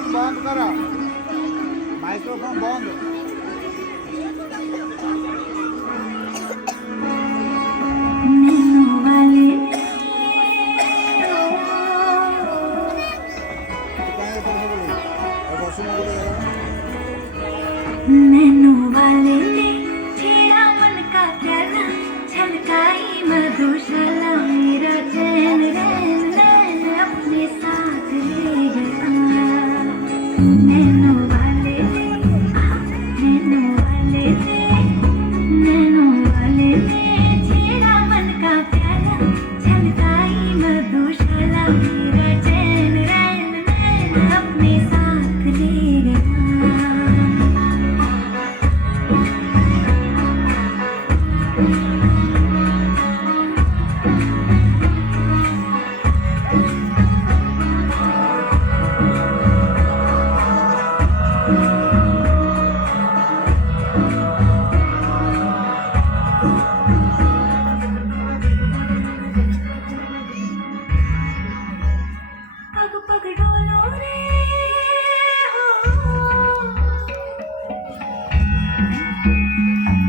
Microphone बंद करा, microphone बंद। नैनो वाले ने छेड़ा मन का प्याला, छलकाई मधुशाला, मेरा चैन रैन रैन अपने साथ ले गया। नैनो वाले ने, नैनो वाले ने, नैनो वाले ने छेड़ा मन का प्याला, छलकाई मधुशाला, मेरा चैन रैन रैन अपने साथ ले गया। पग पग डोलो रे हो,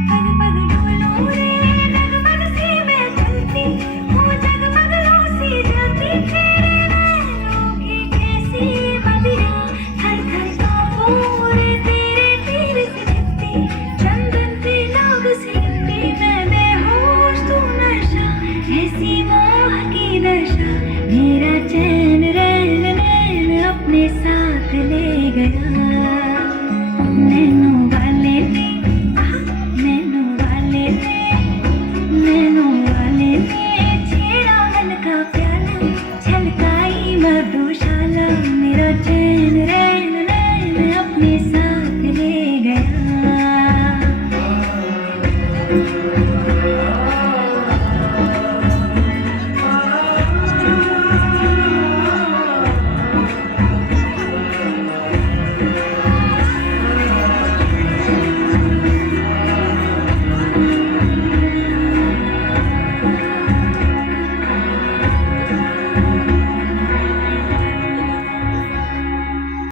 पग पग डोलो रे, डगमग सी मैं चलती हूँ, जगमगलों सी जाती, तेरे नैनों की कैसी बदिया, थर थर कांपूं रे तेरे तीर से चिपटी, चंदन पे नाग से लिपटी, मैं बेहोश तू नशा, ऐसी मोह की दशा, मेरा चैन रैन रैन अपने साथ ले गया। नैनो वाले ने, नैनो वाले ने, नैनो वाले ने छेड़ा मन का प्याला, छलकाई मधु